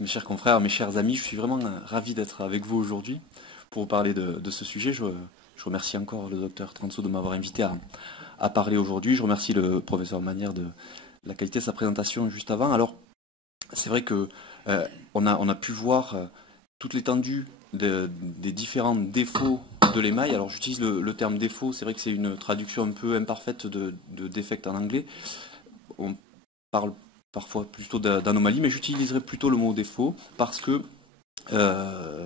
Mes chers confrères, mes chers amis, je suis vraiment ravi d'être avec vous aujourd'hui pour vous parler de ce sujet. Je remercie encore le docteur Transo de m'avoir invité à parler aujourd'hui. Je remercie le professeur Manière de la qualité de sa présentation juste avant. Alors, c'est vrai que on a pu voir toute l'étendue des différents défauts de l'émail. Alors, j'utilise le terme défaut, c'est vrai que c'est une traduction un peu imparfaite de défect en anglais. On parle parfois plutôt d'anomalie, mais j'utiliserai plutôt le mot défaut parce que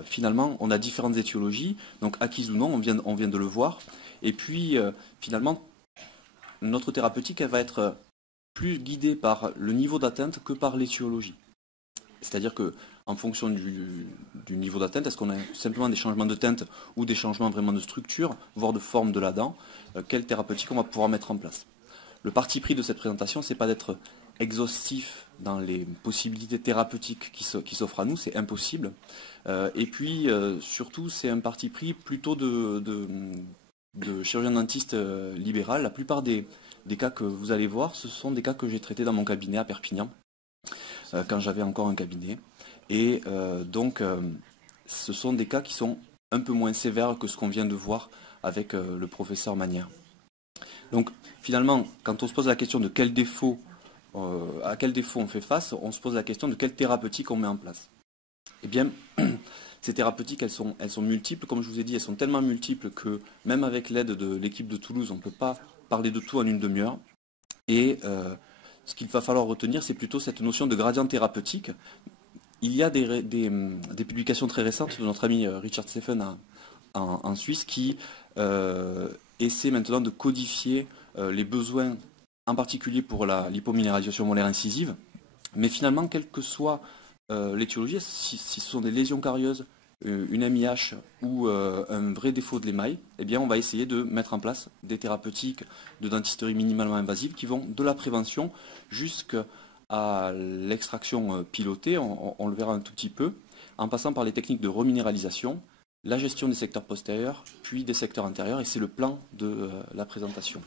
finalement on a différentes étiologies, donc acquises ou non, on vient de le voir, et puis finalement notre thérapeutique elle va être plus guidée par le niveau d'atteinte que par l'étiologie. C'est-à-dire que en fonction du niveau d'atteinte, est-ce qu'on a simplement des changements de teinte ou des changements vraiment de structure, voire de forme de la dent, quelle thérapeutique on va pouvoir mettre en place. Le parti pris de cette présentation, c'est pas d'être exhaustif dans les possibilités thérapeutiques qui s'offrent à nous, c'est impossible. Et puis, surtout, c'est un parti pris plutôt de chirurgien dentiste libéral. La plupart des cas que vous allez voir, ce sont des cas que j'ai traités dans mon cabinet à Perpignan, quand j'avais encore un cabinet. Et donc, ce sont des cas qui sont un peu moins sévères que ce qu'on vient de voir avec le professeur Manière. Donc, finalement, quand on se pose la question de à quel défaut on fait face, on se pose la question de quelle thérapeutique on met en place. Eh bien, ces thérapeutiques, elles sont multiples. Comme je vous ai dit, elles sont tellement multiples que même avec l'aide de l'équipe de Toulouse, on ne peut pas parler de tout en une demi-heure. Et ce qu'il va falloir retenir, c'est plutôt cette notion de gradient thérapeutique. Il y a des publications très récentes de notre ami Richard Stephen en Suisse qui essaie maintenant de codifier les besoins, en particulier pour l'hypominéralisation molaire incisive. Mais finalement, quelle que soit l'étiologie, si ce sont des lésions carieuses, une MIH ou un vrai défaut de l'émail, eh bien, on va essayer de mettre en place des thérapeutiques de dentisterie minimalement invasives qui vont de la prévention jusqu'à l'extraction pilotée, on le verra un tout petit peu, en passant par les techniques de reminéralisation, la gestion des secteurs postérieurs, puis des secteurs antérieurs, et c'est le plan de la présentation.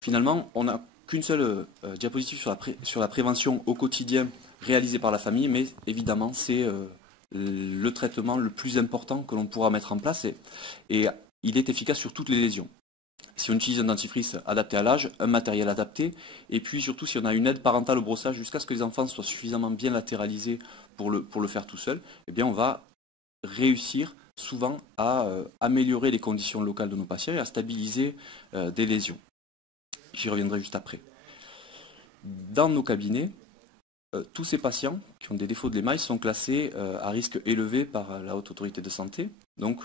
Finalement, on n'a qu'une seule diapositive sur la prévention au quotidien réalisée par la famille, mais évidemment, c'est le traitement le plus important que l'on pourra mettre en place, et il est efficace sur toutes les lésions. Si on utilise un dentifrice adapté à l'âge, un matériel adapté, et puis surtout si on a une aide parentale au brossage jusqu'à ce que les enfants soient suffisamment bien latéralisés pour le faire tout seul, eh bien on va réussir souvent à améliorer les conditions locales de nos patients et à stabiliser des lésions. J'y reviendrai juste après. Dans nos cabinets, tous ces patients qui ont des défauts de l'émail sont classés à risque élevé par la Haute Autorité de Santé. Donc,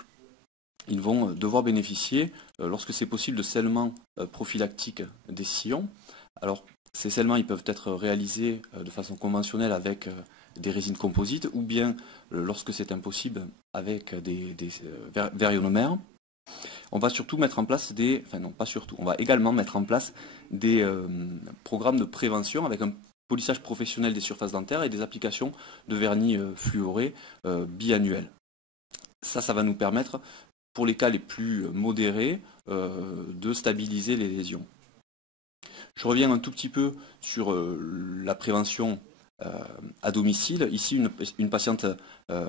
ils vont devoir bénéficier, lorsque c'est possible, de scellements prophylactiques des sillons. Alors, ces scellements ils peuvent être réalisés de façon conventionnelle avec des résines composites ou bien, lorsque c'est impossible, avec des vérionomères. On va surtout mettre en place on va également mettre en place des programmes de prévention avec un polissage professionnel des surfaces dentaires et des applications de vernis fluoré biannuels. Ça va nous permettre, pour les cas les plus modérés, de stabiliser les lésions. Je reviens un tout petit peu sur la prévention à domicile. Ici, une patiente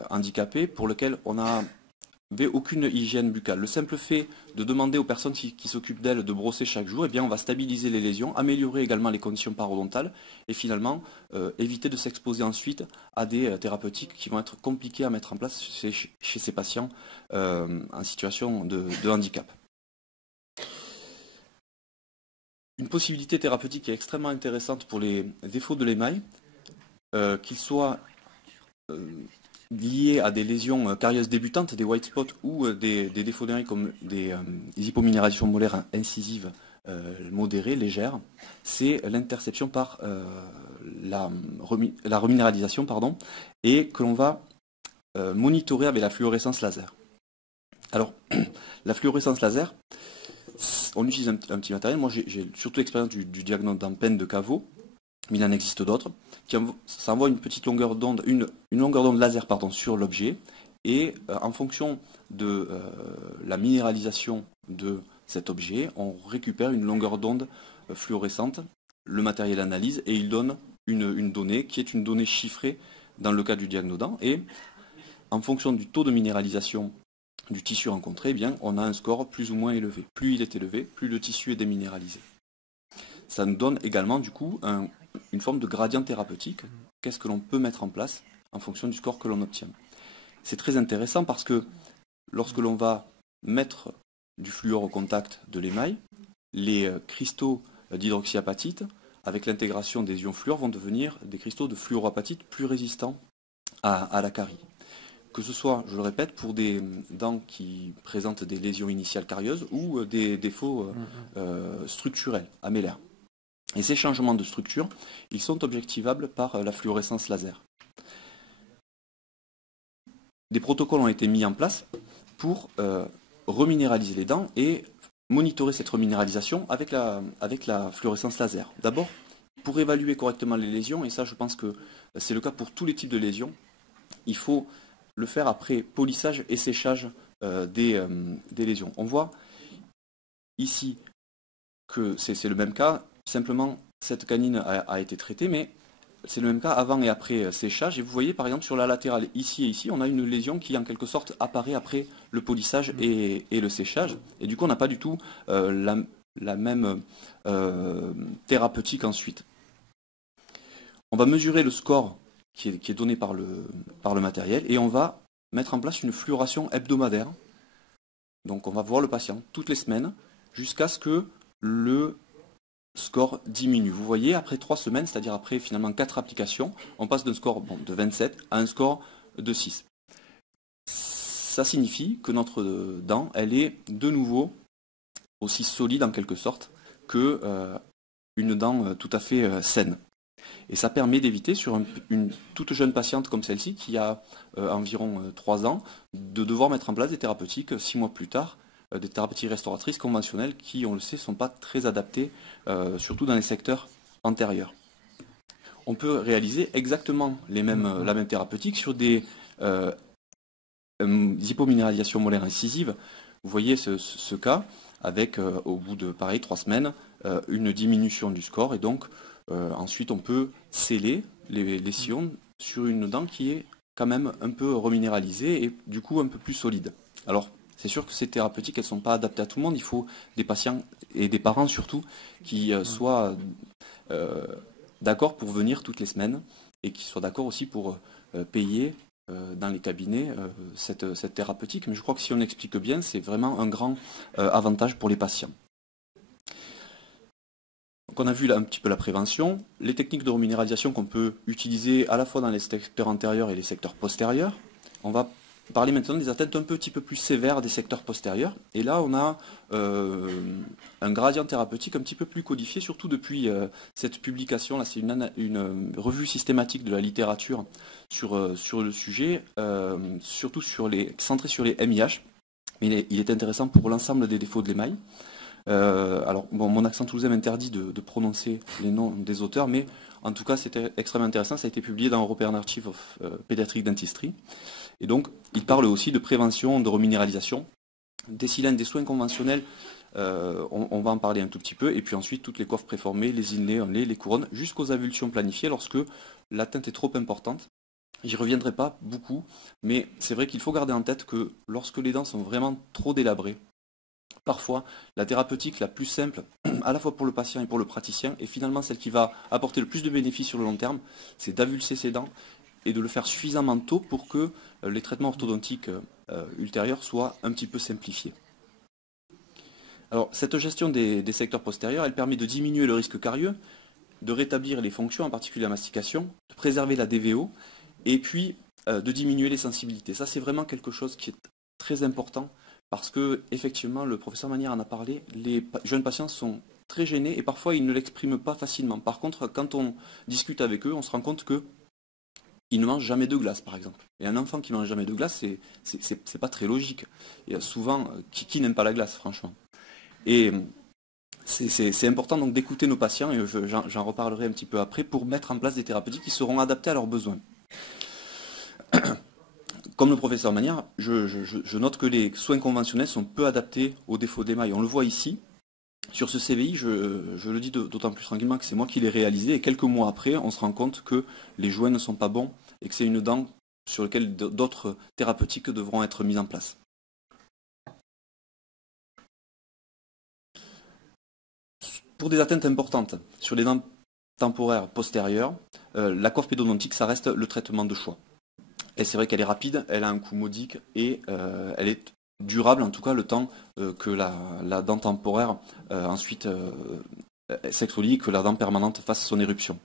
handicapée pour laquelle on n'avait aucune hygiène buccale. Le simple fait de demander aux personnes qui s'occupent d'elle de brosser chaque jour, eh bien, on va stabiliser les lésions, améliorer également les conditions parodontales et finalement éviter de s'exposer ensuite à des thérapeutiques qui vont être compliquées à mettre en place chez ces patients en situation de handicap. Une possibilité thérapeutique qui est extrêmement intéressante pour les défauts de l'émail, qu'ils soient liés à des lésions carieuses débutantes, des white spots ou des défauts d'émail comme des hypominérations molaires incisives modérées, légères, c'est l'interception par la reminéralisation, et que l'on va monitorer avec la fluorescence laser. Alors, la fluorescence laser, on utilise un petit matériel. Moi, j'ai surtout l'expérience du diagnostic d'empenne de Caveau, mais il en existe d'autres. Ça envoie une petite longueur d'onde, une longueur d'onde laser sur l'objet, et en fonction de la minéralisation de cet objet, on récupère une longueur d'onde fluorescente. Le matériel analyse et il donne une donnée qui est une donnée chiffrée dans le cas du diagnodent, et en fonction du taux de minéralisation du tissu rencontré, eh bien, on a un score plus ou moins élevé. Plus il est élevé, plus le tissu est déminéralisé. Ça nous donne également du coup une forme de gradient thérapeutique. Qu'est-ce que l'on peut mettre en place en fonction du score que l'on obtient. C'est très intéressant parce que lorsque l'on va mettre du fluor au contact de l'émail, les cristaux d'hydroxyapatite, avec l'intégration des ions fluor, vont devenir des cristaux de fluoroapatite plus résistants à la carie. Que ce soit, je le répète, pour des dents qui présentent des lésions initiales carieuses ou des défauts structurels, améllaires. Et ces changements de structure, ils sont objectivables par la fluorescence laser. Des protocoles ont été mis en place pour reminéraliser les dents et monitorer cette reminéralisation avec la fluorescence laser. D'abord, pour évaluer correctement les lésions, et ça je pense que c'est le cas pour tous les types de lésions, il faut le faire après polissage et séchage des lésions. On voit ici que c'est le même cas, simplement cette canine a été traitée, mais c'est le même cas avant et après séchage. Et vous voyez par exemple sur la latérale, ici et ici, on a une lésion qui en quelque sorte apparaît après le polissage et le séchage. Et du coup, on n'a pas du tout la même thérapeutique ensuite. On va mesurer le score qui est donné par le matériel et on va mettre en place une fluoration hebdomadaire. Donc on va voir le patient toutes les semaines jusqu'à ce que le score diminue. Vous voyez, après 3 semaines, c'est-à-dire après finalement 4 applications, on passe d'un score de 27 à un score de 6. Ça signifie que notre dent, elle est de nouveau aussi solide en quelque sorte que une dent tout à fait saine. Et ça permet d'éviter sur une toute jeune patiente comme celle-ci, qui a environ 3 ans, de devoir mettre en place des thérapeutiques 6 mois plus tard, des thérapeutiques restauratrices conventionnelles qui, on le sait, ne sont pas très adaptées, surtout dans les secteurs antérieurs. On peut réaliser exactement la même thérapeutique sur des hypominéralisations molaires incisives. Vous voyez ce cas avec, au bout de, pareil, 3 semaines, une diminution du score, et donc ensuite on peut sceller les sillons sur une dent qui est quand même un peu reminéralisée et du coup un peu plus solide. Alors c'est sûr que ces thérapeutiques, elles ne sont pas adaptées à tout le monde. Il faut des patients et des parents surtout qui soient d'accord pour venir toutes les semaines et qui soient d'accord aussi pour payer dans les cabinets cette thérapeutique. Mais je crois que si on explique bien, c'est vraiment un grand avantage pour les patients. Donc on a vu là un petit peu la prévention, les techniques de reminéralisation qu'on peut utiliser à la fois dans les secteurs antérieurs et les secteurs postérieurs. On va parler maintenant des atteintes un petit peu plus sévères des secteurs postérieurs. Et là, on a un gradient thérapeutique un petit peu plus codifié, surtout depuis cette publication. Là, c'est une revue systématique de la littérature sur le sujet, surtout centrée sur les MIH. Mais il est intéressant pour l'ensemble des défauts de l'émail. Alors, bon, mon accent toulousain m'interdit de prononcer les noms des auteurs, mais en tout cas, c'était extrêmement intéressant. Ça a été publié dans European Archive of Pediatric Dentistry. Et donc, il parle aussi de prévention, de reminéralisation, des cylindres, des soins conventionnels. On va en parler un tout petit peu. Et puis ensuite, toutes les coiffes préformées, les inlays, les couronnes, jusqu'aux avulsions planifiées lorsque l'atteinte est trop importante. J'y reviendrai pas beaucoup, mais c'est vrai qu'il faut garder en tête que lorsque les dents sont vraiment trop délabrées, parfois, la thérapeutique la plus simple, à la fois pour le patient et pour le praticien, et finalement celle qui va apporter le plus de bénéfices sur le long terme, c'est d'avulser ses dents et de le faire suffisamment tôt pour que les traitements orthodontiques ultérieurs soient un petit peu simplifiés. Alors, cette gestion des secteurs postérieurs, elle permet de diminuer le risque carieux, de rétablir les fonctions, en particulier la mastication, de préserver la DVO, et puis de diminuer les sensibilités. Ça, c'est vraiment quelque chose qui est très important, parce que, effectivement, le professeur Manière en a parlé, les jeunes patients sont très gênés et parfois ils ne l'expriment pas facilement. Par contre, quand on discute avec eux, on se rend compte qu'ils ne mangent jamais de glace, par exemple. Et un enfant qui ne mange jamais de glace, c'est pas très logique. Il y a souvent, qui n'aime pas la glace, franchement. Et c'est important donc d'écouter nos patients, et j'en reparlerai un petit peu après, pour mettre en place des thérapeutiques qui seront adaptées à leurs besoins. Comme le professeur Manière, je note que les soins conventionnels sont peu adaptés aux défauts d'émail. On le voit ici, Sur ce CVI, je le dis d'autant plus tranquillement que c'est moi qui l'ai réalisé, et quelques mois après, on se rend compte que les joints ne sont pas bons, et que c'est une dent sur laquelle d'autres thérapeutiques devront être mises en place. Pour des atteintes importantes, sur les dents temporaires postérieures, la coiffe pédodontique, ça reste le traitement de choix. Et c'est vrai qu'elle est rapide, elle a un coût modique, et elle est durable, en tout cas le temps que la dent temporaire ensuite s'exfolie, que la dent permanente fasse son éruption.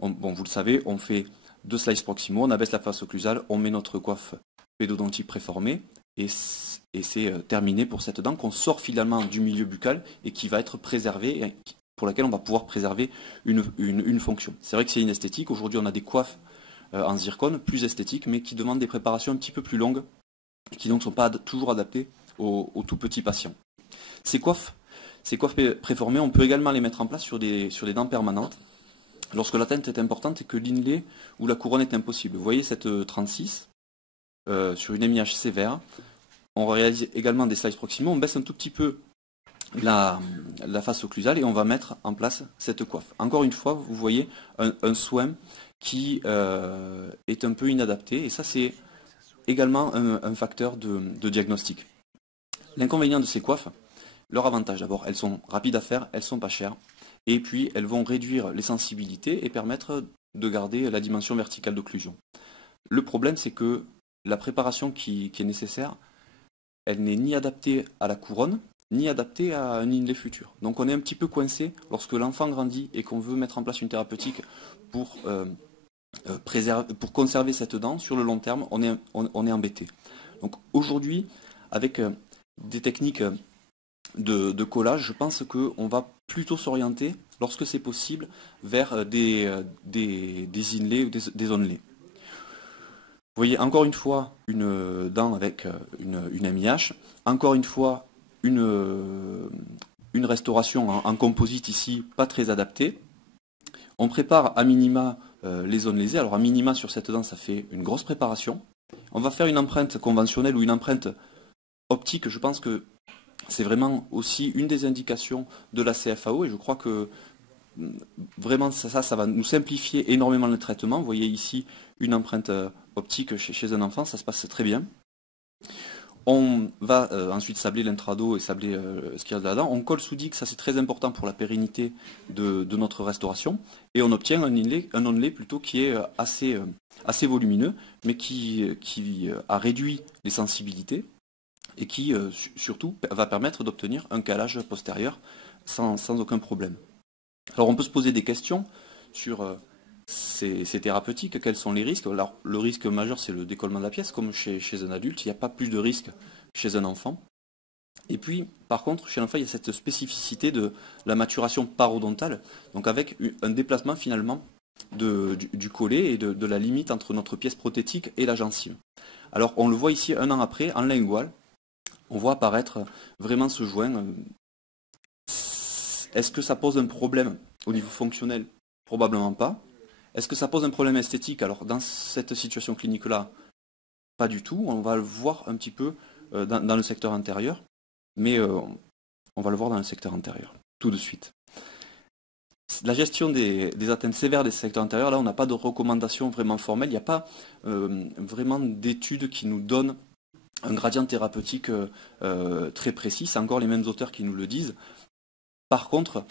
Bon, vous le savez, on fait 2 slices proximaux, on abaisse la face occlusale, on met notre coiffe pédodontique préformée, et c'est terminé pour cette dent qu'on sort finalement du milieu buccal et qui va être préservée, et pour laquelle on va pouvoir préserver une fonction. C'est vrai que c'est inesthétique, aujourd'hui on a des coiffes en zircone, plus esthétiques, mais qui demandent des préparations un petit peu plus longues, et qui donc ne sont pas toujours adaptées aux tout petits patients. Ces coiffes préformées, on peut également les mettre en place sur des dents permanentes, lorsque l'atteinte est importante et que l'inlay ou la couronne est impossible. Vous voyez cette 36, sur une MIH sévère, on réalise également des slices proximaux, on baisse un tout petit peu la face occlusale et on va mettre en place cette coiffe. Encore une fois, vous voyez un soin qui est un peu inadapté, et ça c'est également un facteur de diagnostic. L'inconvénient de ces coiffes, leur avantage d'abord, elles sont rapides à faire, elles sont pas chères, et puis elles vont réduire les sensibilités et permettre de garder la dimension verticale d'occlusion. Le problème, c'est que la préparation qui est nécessaire, elle n'est ni adaptée à la couronne, ni adaptée à un inlay futur. Donc on est un petit peu coincé lorsque l'enfant grandit et qu'on veut mettre en place une thérapeutique pour conserver cette dent. Sur le long terme, on est embêté. Donc aujourd'hui, avec des techniques de collage, je pense qu'on va plutôt s'orienter, lorsque c'est possible, vers des inlays ou des onlays. Vous voyez encore une fois une dent avec une MIH, encore une fois une restauration en composite ici, pas très adaptée. On prépare à minima les zones lésées. Alors à minima sur cette dent, ça fait une grosse préparation. On va faire une empreinte conventionnelle ou une empreinte optique. Je pense que c'est vraiment aussi une des indications de la CFAO, et je crois que vraiment ça va nous simplifier énormément le traitement. Vous voyez ici une empreinte optique chez un enfant, ça se passe très bien. On va ensuite sabler l'intrado et sabler ce qu'il y a de la dent. On colle sous Dix, ça c'est très important pour la pérennité de notre restauration. Et on obtient un onlay plutôt qui est assez volumineux, mais qui a réduit les sensibilités et qui surtout va permettre d'obtenir un calage postérieur sans aucun problème. Alors on peut se poser des questions sur ces thérapeutiques, quels sont les risques? Alors, le risque majeur, c'est le décollement de la pièce, comme chez un adulte, il n'y a pas plus de risque chez un enfant. Et puis, par contre, chez l'enfant, il y a cette spécificité de la maturation parodontale, donc avec un déplacement finalement du collet et de la limite entre notre pièce prothétique et la gencive. Alors, on le voit ici 1 an après, en lingual, on voit apparaître vraiment ce joint. Est-ce que ça pose un problème au niveau fonctionnel? Probablement pas. Est-ce que ça pose un problème esthétique? Alors dans cette situation clinique-là, pas du tout. On va le voir un petit peu dans le secteur antérieur, mais on va le voir dans le secteur antérieur, tout de suite. La gestion des atteintes sévères des secteurs antérieurs, là on n'a pas de recommandation vraiment formelle, il n'y a pas vraiment d'études qui nous donnent un gradient thérapeutique très précis, c'est encore les mêmes auteurs qui nous le disent. Par contre,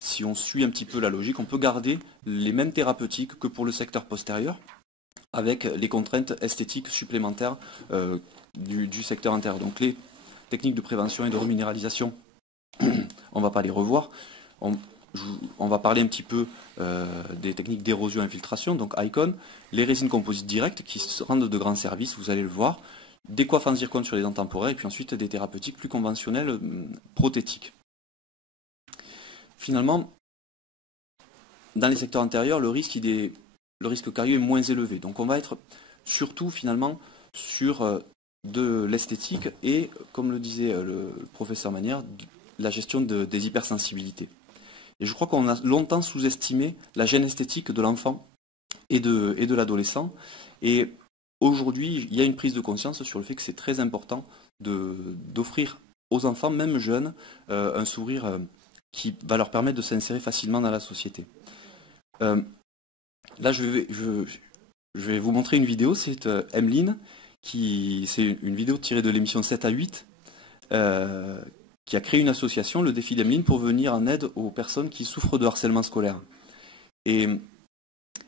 si on suit un petit peu la logique, on peut garder les mêmes thérapeutiques que pour le secteur postérieur, avec les contraintes esthétiques supplémentaires du secteur antérieur. Donc les techniques de prévention et de reminéralisation, on ne va pas les revoir. On va parler un petit peu des techniques d'érosion-infiltration, donc ICON, les résines composites directes qui rendent de grands services, vous allez le voir, des coiffes en zircone sur les dents temporaires, et puis ensuite des thérapeutiques plus conventionnelles, prothétiques. Finalement, dans les secteurs antérieurs, le risque carieux est moins élevé. Donc on va être surtout finalement sur de l'esthétique et, comme le disait le professeur Manière, la gestion des hypersensibilités. Et je crois qu'on a longtemps sous-estimé la gêne esthétique de l'enfant et de l'adolescent. Et aujourd'hui, il y a une prise de conscience sur le fait que c'est très important d'offrir aux enfants, même jeunes, un sourire qui va leur permettre de s'insérer facilement dans la société. Là, je vais vous montrer une vidéo, c'est Emeline, c'est une vidéo tirée de l'émission 7 à 8, qui a créé une association, le défi d'Emeline, pour venir en aide aux personnes qui souffrent de harcèlement scolaire. Et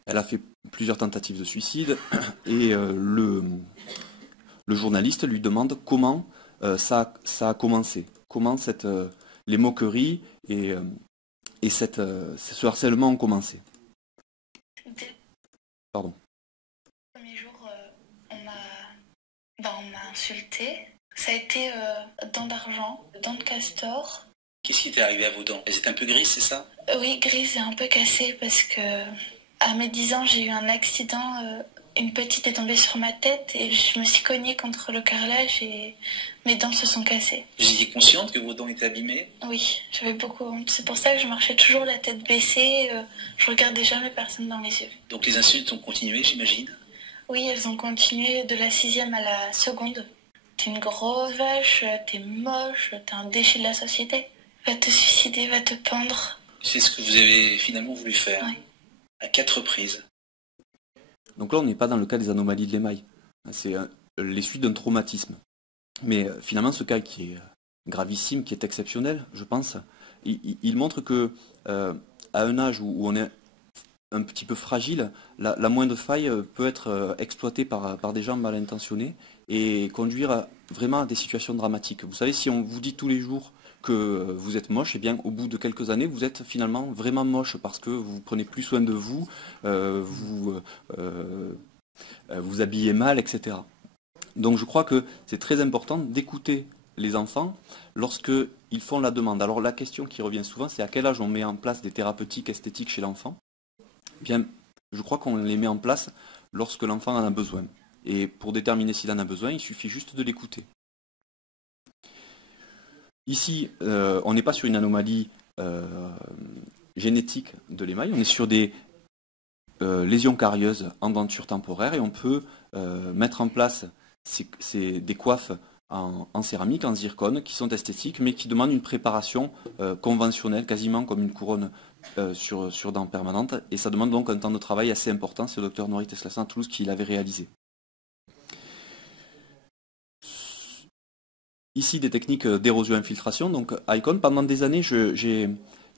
elle a fait plusieurs tentatives de suicide, et le journaliste lui demande comment ça a commencé, comment les moqueries et ce harcèlement ont commencé. Pardon. Le premier jour, on m'a insulté. Ça a été dents d'argent, dents de castor. Qu'est-ce qui était arrivé à vos dents? Elles étaient un peu grises, c'est ça? Oui, grises et un peu cassées parce que à mes 10 ans, j'ai eu un accident. Une petite est tombée sur ma tête et je me suis cognée contre le carrelage et mes dents se sont cassées. Vous étiez consciente que vos dents étaient abîmées? Oui, j'avais beaucoup honte. C'est pour ça que je marchais toujours la tête baissée. Je regardais jamais personne dans les yeux. Donc les insultes ont continué, j'imagine? Oui, elles ont continué de la 6e à la seconde. T'es une grosse vache, t'es moche, t'es un déchet de la société. Va te suicider, va te pendre. C'est ce que vous avez finalement voulu faire? Oui. À 4 reprises. Donc là, on n'est pas dans le cas des anomalies de l'émail. C'est les suites d'un traumatisme. Mais finalement, ce cas qui est gravissime, qui est exceptionnel, je pense, il montre que à un âge où on est un petit peu fragile, la moindre faille peut être exploitée par des gens mal intentionnés et conduire vraiment à des situations dramatiques. Vous savez, si on vous dit tous les jours que vous êtes moche, eh bien au bout de quelques années, vous êtes finalement vraiment moche parce que vous prenez plus soin de vous, vous habillez mal, etc. Donc je crois que c'est très important d'écouter les enfants lorsqu'ils font la demande. Alors la question qui revient souvent, c'est à quel âge on met en place des thérapeutiques esthétiques chez l'enfant? Eh bien, je crois qu'on les met en place lorsque l'enfant en a besoin. Et pour déterminer s'il en a besoin, il suffit juste de l'écouter. Ici, on n'est pas sur une anomalie génétique de l'émail, on est sur des lésions carieuses en denture temporaire et on peut mettre en place des coiffes en céramique, en zircone, qui sont esthétiques, mais qui demandent une préparation conventionnelle, quasiment comme une couronne sur dents permanentes. Et ça demande donc un temps de travail assez important. C'est le docteur Norit Teslassin à Toulouse qui l'avait réalisé. Ici, des techniques d'érosion-infiltration. Donc, Icon, pendant des années, j'ai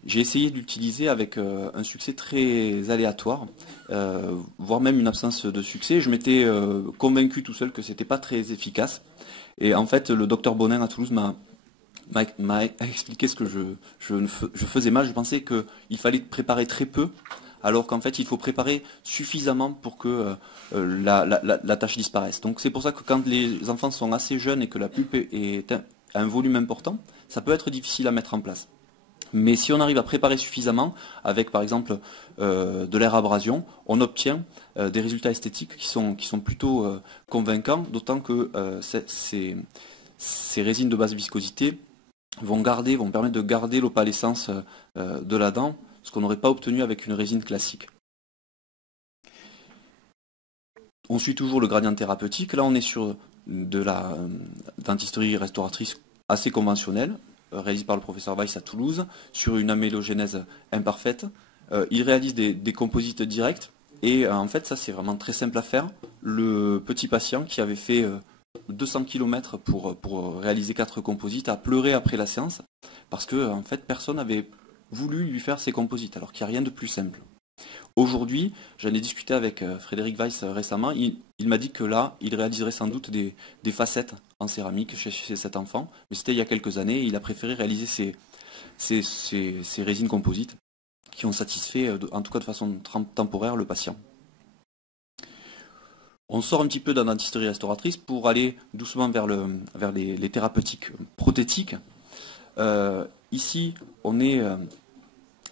essayé d'utiliser avec un succès très aléatoire, voire même une absence de succès. Je m'étais convaincu tout seul que c'était pas très efficace. Et en fait, le docteur Bonin à Toulouse m'a expliqué ce que je faisais mal. Je pensais qu'il fallait préparer très peu, alors qu'en fait, il faut préparer suffisamment pour que la tâche disparaisse. Donc c'est pour ça que quand les enfants sont assez jeunes et que la pulpe est à un volume important, ça peut être difficile à mettre en place. Mais si on arrive à préparer suffisamment, avec par exemple de l'air abrasion, on obtient des résultats esthétiques qui sont plutôt convaincants, d'autant que ces résines de basse viscosité vont permettre de garder l'opalescence de la dent, ce qu'on n'aurait pas obtenu avec une résine classique. On suit toujours le gradient thérapeutique. Là, on est sur de la dentisterie restauratrice assez conventionnelle, réalisée par le professeur Weiss à Toulouse, sur une amélogénèse imparfaite. Il réalise des composites directs, et en fait, ça c'est vraiment très simple à faire. Le petit patient qui avait fait 200 km pour réaliser 4 composites a pleuré après la séance, parce que en fait, personne n'avait voulu lui faire ces composites, alors qu'il n'y a rien de plus simple. Aujourd'hui, j'en ai discuté avec Frédéric Weiss récemment, il m'a dit que là, il réaliserait sans doute des facettes en céramique chez cet enfant, mais c'était il y a quelques années, et il a préféré réaliser ces résines composites qui ont satisfait, en tout cas de façon temporaire, le patient. On sort un petit peu de la dentisterie restauratrice pour aller doucement vers les thérapeutiques prothétiques. Ici, on est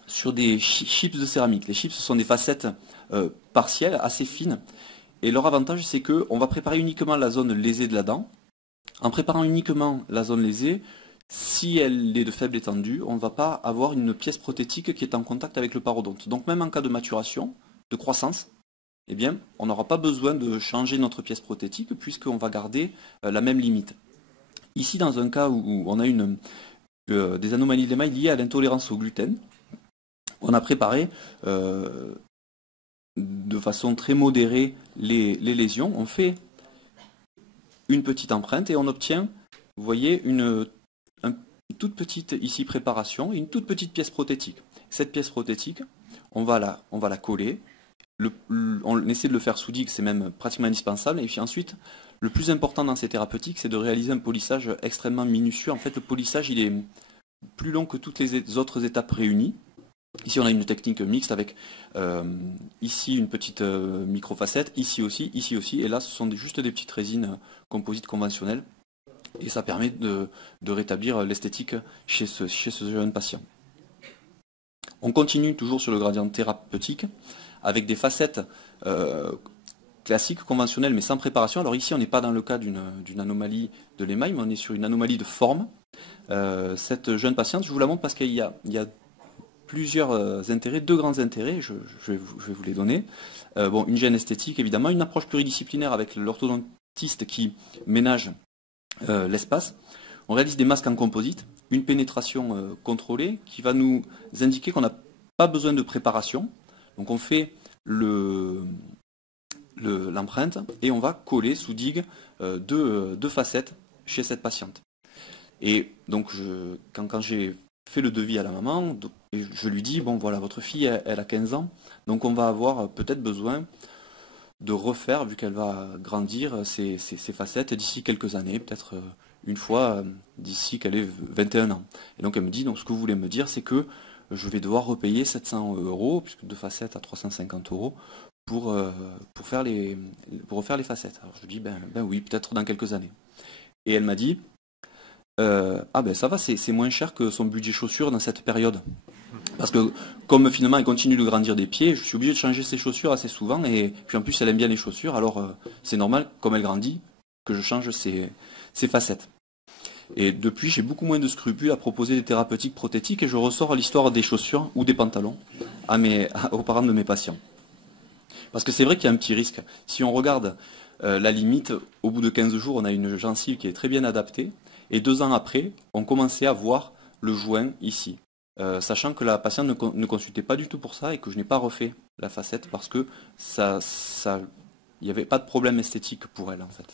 sur des chips de céramique. Les chips, ce sont des facettes partielles, assez fines. Et leur avantage, c'est qu'on va préparer uniquement la zone lésée de la dent. En préparant uniquement la zone lésée, si elle est de faible étendue, on ne va pas avoir une pièce prothétique qui est en contact avec le parodonte. Donc même en cas de maturation, de croissance, eh bien, on n'aura pas besoin de changer notre pièce prothétique puisqu'on va garder la même limite. Ici, dans un cas où on a des anomalies de l'émail liées à l'intolérance au gluten, on a préparé de façon très modérée les lésions. On fait une petite empreinte et on obtient, vous voyez, une toute petite ici préparation et une toute petite pièce prothétique. Cette pièce prothétique, on va la coller. On essaie de le faire sous digue, c'est même pratiquement indispensable. Et puis ensuite, le plus important dans ces thérapeutiques, c'est de réaliser un polissage extrêmement minutieux. En fait, le polissage, il est plus long que toutes les autres étapes réunies. Ici, on a une technique mixte avec ici une petite microfacette, ici aussi, et là, ce sont juste des petites résines composites conventionnelles. Et ça permet de rétablir l'esthétique chez ce jeune patient. On continue toujours sur le gradient thérapeutique avec des facettes classiques, conventionnelles, mais sans préparation. Alors ici, on n'est pas dans le cas d'une anomalie de l'émail, mais on est sur une anomalie de forme. Cette jeune patiente, je vous la montre parce qu'il y a plusieurs intérêts, deux grands intérêts, je vais vous les donner. Une gêne esthétique, évidemment, une approche pluridisciplinaire avec l'orthodontiste qui ménage l'espace. On réalise des masques en composite, une pénétration contrôlée qui va nous indiquer qu'on n'a pas besoin de préparation. Donc on fait l'empreinte et on va coller sous digue deux facettes chez cette patiente. Et donc quand j'ai fait le devis à la maman, je lui dis, bon voilà, votre fille elle a 15 ans, donc on va avoir peut-être besoin de refaire, vu qu'elle va grandir, ses facettes d'ici quelques années, peut-être une fois d'ici qu'elle ait 21 ans. Et donc elle me dit, donc ce que vous voulez me dire, c'est que je vais devoir repayer 700 €, puisque deux facettes à 350 € pour refaire les facettes. Alors je lui dis, ben oui, peut-être dans quelques années. Et elle m'a dit, ah ben ça va, c'est moins cher que son budget chaussures dans cette période. Parce que comme finalement elle continue de grandir des pieds, je suis obligé de changer ses chaussures assez souvent, et puis en plus elle aime bien les chaussures, alors c'est normal, comme elle grandit, que je change ses facettes. Et depuis, j'ai beaucoup moins de scrupules à proposer des thérapeutiques prothétiques et je ressors l'histoire des chaussures ou des pantalons aux parents de mes patients. Parce que c'est vrai qu'il y a un petit risque. Si on regarde la limite, au bout de 15 jours, on a une gencive qui est très bien adaptée, et 2 ans après, on commençait à voir le joint ici. Sachant que la patiente ne consultait pas du tout pour ça et que je n'ai pas refait la facette parce que il n'y avait pas de problème esthétique pour elle en fait.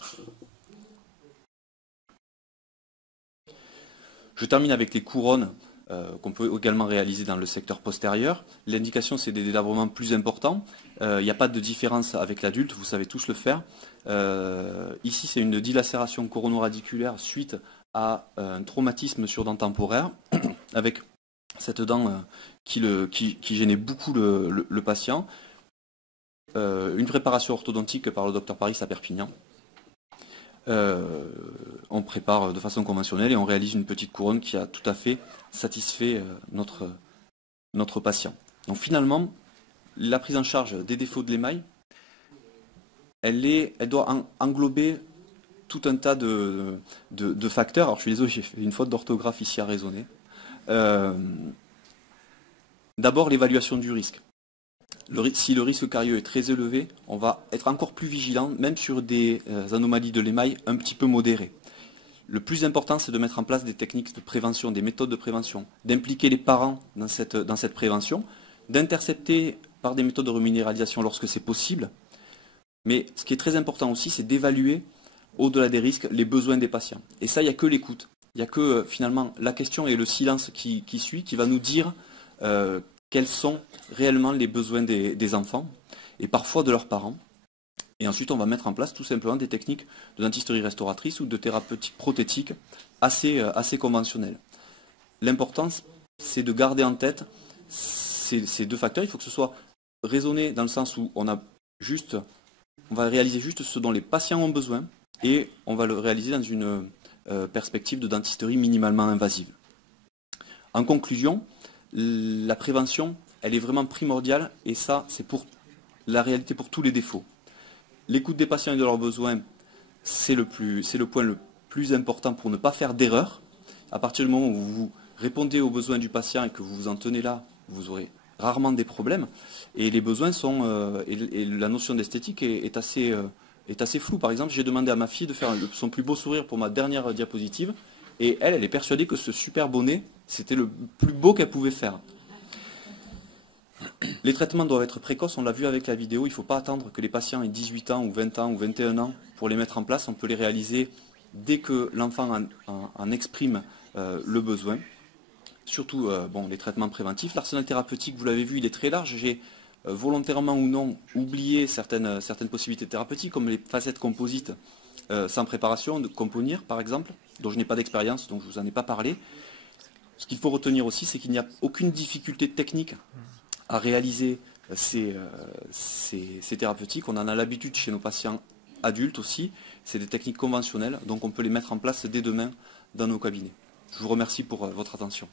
Je termine avec les couronnes qu'on peut également réaliser dans le secteur postérieur. L'indication, c'est des délabrements plus importants. Il n'y a pas de différence avec l'adulte, vous savez tous le faire. Ici, c'est une dilacération coronoradiculaire suite à un traumatisme sur dent temporaire, avec cette dent qui gênait beaucoup le patient. Une préparation orthodontique par le docteur Paris à Perpignan. On prépare de façon conventionnelle et on réalise une petite couronne qui a tout à fait satisfait notre patient. Donc finalement, la prise en charge des défauts de l'émail, elle doit englober tout un tas de facteurs. Alors je suis désolé, j'ai fait une faute d'orthographe ici à raisonner. D'abord l'évaluation du risque. Si le risque carieux est très élevé, on va être encore plus vigilant, même sur des anomalies de l'émail un petit peu modérées. Le plus important, c'est de mettre en place des techniques de prévention, des méthodes de prévention, d'impliquer les parents dans cette prévention, d'intercepter par des méthodes de reminéralisation lorsque c'est possible. Mais ce qui est très important aussi, c'est d'évaluer, au-delà des risques, les besoins des patients. Et ça, il n'y a que l'écoute. Il n'y a que finalement la question et le silence qui suit, qui va nous dire quels sont réellement les besoins des enfants et parfois de leurs parents. Et ensuite, on va mettre en place tout simplement des techniques de dentisterie restauratrice ou de thérapeutique prothétique assez conventionnelles. L'important, c'est de garder en tête ces deux facteurs. Il faut que ce soit raisonné dans le sens où on va réaliser juste ce dont les patients ont besoin et on va le réaliser dans une perspective de dentisterie minimalement invasive. En conclusion, la prévention, elle est vraiment primordiale et ça, c'est pour la réalité pour tous les défauts. L'écoute des patients et de leurs besoins, c'est le point le plus important pour ne pas faire d'erreur. À partir du moment où vous répondez aux besoins du patient et que vous vous en tenez là, vous aurez rarement des problèmes. Et les besoins sont, et la notion d'esthétique est assez est assez floue. Par exemple, j'ai demandé à ma fille de faire son plus beau sourire pour ma dernière diapositive, et elle est persuadée que ce super bonnet, c'était le plus beau qu'elle pouvait faire. Les traitements doivent être précoces, on l'a vu avec la vidéo, il ne faut pas attendre que les patients aient 18 ans ou 20 ans ou 21 ans pour les mettre en place, on peut les réaliser dès que l'enfant en exprime le besoin. Surtout les traitements préventifs. L'arsenal thérapeutique, vous l'avez vu, il est très large. J'ai volontairement ou non oublié certaines possibilités thérapeutiques, comme les facettes composites sans préparation, de Componir par exemple, dont je n'ai pas d'expérience, donc je ne vous en ai pas parlé. Ce qu'il faut retenir aussi, c'est qu'il n'y a aucune difficulté technique à réaliser ces thérapeutiques. On en a l'habitude chez nos patients adultes aussi. C'est des techniques conventionnelles, donc on peut les mettre en place dès demain dans nos cabinets. Je vous remercie pour votre attention.